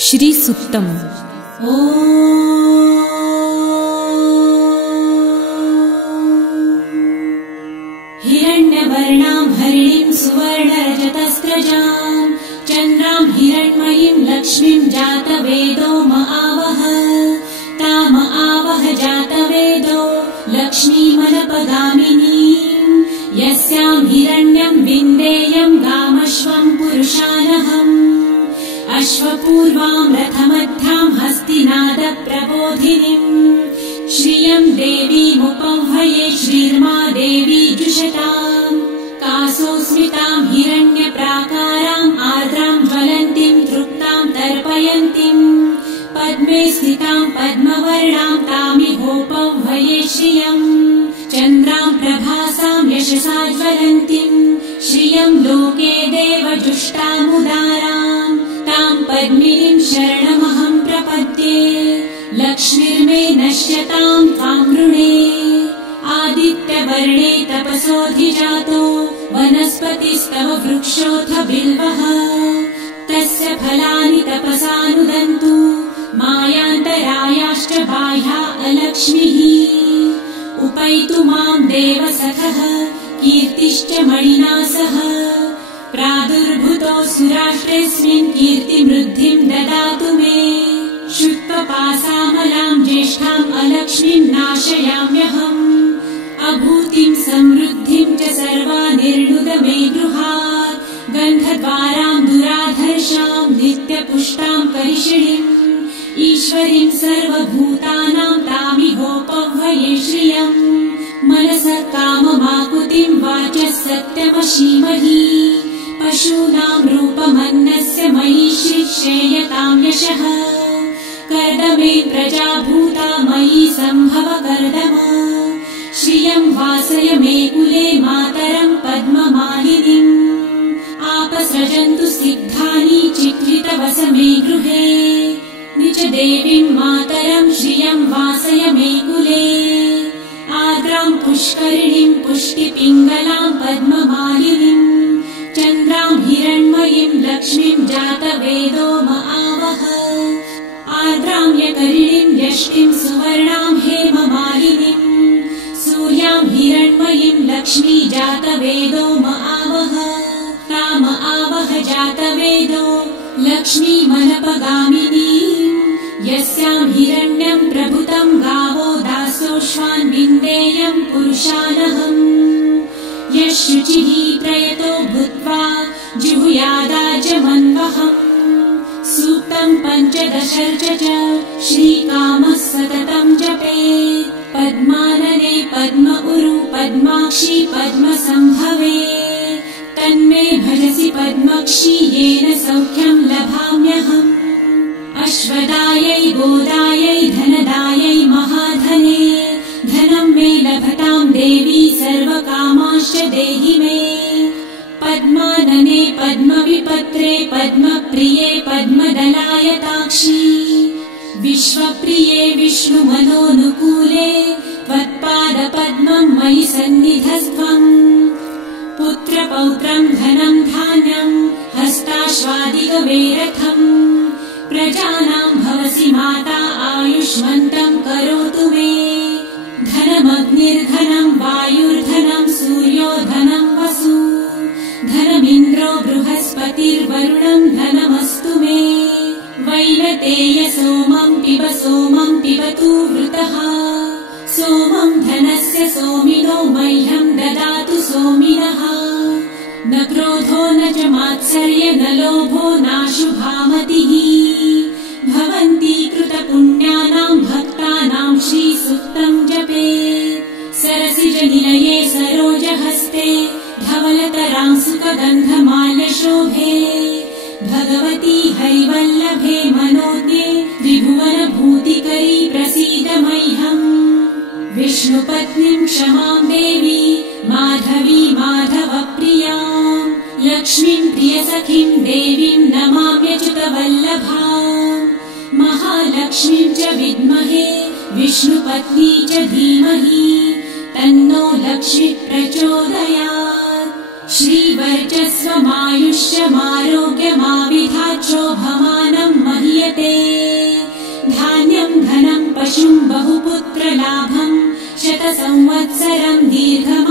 श्रीसूक्तम्। हिरण्यवर्णां हरिणीं सुवर्णरजतस्रजां चन्द्रां हिरण्मयीं लक्ष्मीं जातवेदो महावह ताम आवह जातवेदो लक्ष्मीमनपगामिनीं यस्यां हिरण्यं विन्देयं गामश्वं पुरुषानहम् अश्वपूर्वां रथमध्यां हस्तिनादप्रबोधिनीं श्रियं देवीमुपह्वये श्रीर्मा देवी जुषताम् कासोस्मितां हिरण्यप्राकाराम् आर्द्रां ज्वलन्तीं तृप्तां तर्पयन्तीं पद्मे स्थितां पद्मवर्णां तामिहोपह्वये श्रियम् चन्द्रां प्रभासां यशसा ज्वलन्तीं श्रियं लोके देवजुष्टामुदाराम् तां पद्मिनीं शरणमहं प्रपद्ये लक्ष्मीर्मे नश्यतां त्वां वृणे आदित्यवर्णे तपसोऽधिजातो वनस्पतिस्तव वृक्षोऽथ बिल्वः तस्य फलानि तपसानुदन्तु मायान्तरायाश्च बाह्या अलक्ष्मीः उपैतु मां देवसखः कीर्तिश्च मणिना सह प्रादुर्भूतो सुराष्ट्रेऽस्मिन् कीर्तिमृद्धिं ददातु मे शुक्लपासामलां ज्येष्ठाम् अलक्ष्मीं नाशयाम्यहम् अभूतिं समृद्धिं च सर्वानिर्णुद मे गृहात् गन्धद्वारां दुराधर्षां नित्यपुष्टां करिषिणीम् ईश्वरीं सर्वभूतानां तामिहोपह्वये श्रियम् मनसः काममाकुतिं वाचः सत्यमशीमहि पशूनां रूपमन्नस्य मयि श्रीश्रेयतां यशः कर्दमे प्रजाभूता मयि सम्भव कर्दम श्रियं वासय मे कुले मातरं पद्ममालिनीम् आपसृजन्तु सिद्धानि चित्रितवस मे गृहे निज देवीं मातरं श्रियं वासय मे कुले आर्द्रां पुष्करिणीं पुष्टिपिङ्गलां पद्ममालिनीं चन्द्रां हिरण्मयीं लक्ष्मीं जातवेदो महावह आर्द्रां यकरिणीं यष्टिं सुवर्णां हेममालिनीं सूर्यां हिरण्मयीं लक्ष्मी जातवेदो महावह ताम आवह जातवेदो लक्ष्मीमनपगामिनीं यस्यां हिरण्यं प्रभुतं गावो दासोऽश्वान् विन्देयं पुरुषानहम् यः शुचिः प्रयतो भूत्वा जुहुयादाजमन्वहम् सूक्तं पञ्चदशर्च च श्रीकामः सततं जपेत् पद्मानने पद्म उरु पद्माक्षी पद्मसम्भवे तन्मे भजसि पद्मक्षी येन सौख्यं लभाम्यहम् अश्वदायै गोदायै धनदायै महाधने धनं मे लभतां देवी सर्वकामाश्च देहि मे पद्मानने पद्मविपत्रे पद्मप्रिये पद्मदलायताक्षी विश्वप्रिये विष्णुमनोनुकूले त्वत्पादपद्मं मयि सन्निधस्त्वम् पुत्रपौत्रं धनं धान्यं हस्ताश्वादिगवेरथम् प्रजानां भवसि माता आयुष्मन्तं करोतु मे धनमग्निर्धनं वायुर्धनं सूर्यो धनं वसु धनमिन्द्रो बृहस्पतिर्वरुणं धनमस्तु मे वैनतेय सोमं पिबतु वृतः सोमं धनस्य सोमिनो मह्यं ददातु सोमिनः न क्रोधो न च मात्सर्य न लोभो नाशुभामतिः भवन्ति कृतपुण्यानां भक्तानां श्रीसूक्तं जपेत् सरसिजनिलये सरोजहस्ते धवलतरां सुखगन्धमाल्यशोभे भगवती हरिवल्लभे मनोज्ञे त्रिभुवनभूतिकरी प्रसीद मह्यम् विष्णुपत्नीं क्षमां देवी माधवी माधवप्रियां लक्ष्मीं प्रियसखीं देवीं नमाम्यच्युतवल्लभाम् महालक्ष्मीं च विद्महे विष्णुपत्नी च धीमहि तन्नो लक्ष्मी प्रचोदयात् श्रीवर्चस्वमायुष्यमारोग्यमाविधाचोभमानं महीयते। पशुम् बहुपुत्रलाभम् शतसंवत्सरम् दीर्घम्